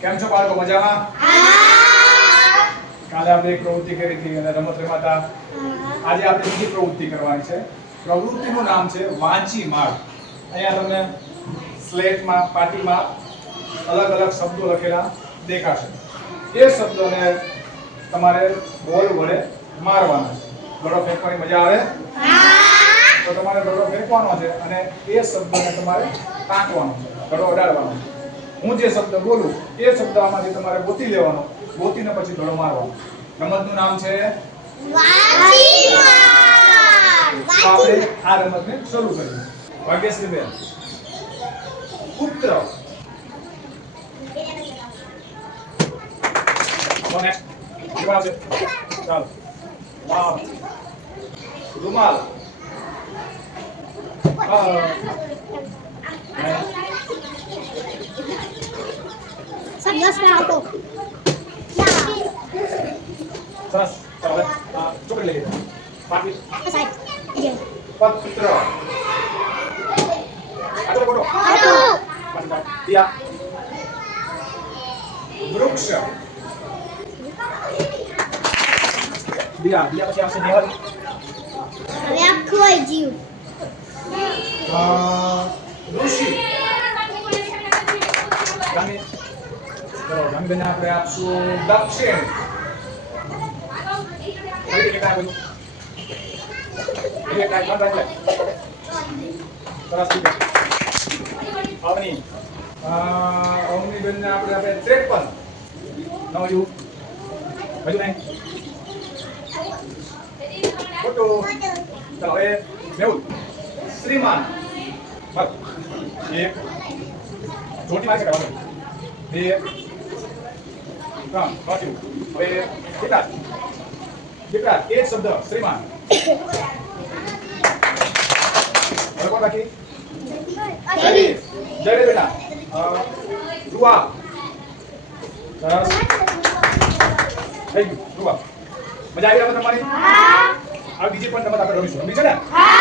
કેમ છો બાળકો? મજામાં? કાલે આપણે એક પ્રવૃત્તિ કરી હતી અને રમત રમાતા. આજે આપણે બીજી પ્રવૃત્તિ કરવાની છે. પ્રવૃત્તિનું નામ છે વાંચી માળ. અહીંયા તમને સ્લેટમાં પાટીમાં અલગ અલગ શબ્દો લખેલા દેખાશે. એ શબ્દોને તમારે બોલ વડે મારવાના છે. દડો ફેંકવાની મજા આવે? તો તમારે દડો ફેંકવાનો છે અને એ શબ્દને તમારે ટાંકવાનો છે, દડો અડાડવાનો છે. હું જે શબ્દ બોલું એ શબ્દમાંથી તમારે ગોતી લેવાનો, ગોતીને પછી દડો મારવાનો. રમતનું નામ છે વાંચી માળ. આપણે આ રમતને શરૂ કરીએ. ભાગ્યશ્રીબેન, પુત્ર. કોને કોણ છે? ચાલો. વાવ. રૂમાલ. સરસ આવતો. સરસ. ચાલો ચોકડી લઈ લો. પાકી. સાહેબ. પત્ર. આટલો બોલો. દિયા. વૃક્ષ. દિયા પછી આવશે નેહલ. હવે આ ખોઈ જીવ. ઋષિ. ગામી. ચલો ગામીબેન આપણે આપશું દક્ષિણ. અવની. અવની બેન ને આપણે 53. નવજુ. હજુ નહીં. ખોટું. ચાલો હવે મેહુલ. શ્રીમાન. બસ. એક. જોટી મારી શકાય. બે. ત્રણ. પાછું. હવે કેટલા? કેટલા? એક શબ્દ શ્રીમાન. હવે કોણ બાકી? જય બેટા. રૂવા. સરસ. થઈ ગયું રૂવા. મજા આવી તમારી? હા. આ બીજી પણ રમત આપણે રમીશું. રમી છે ને? હા.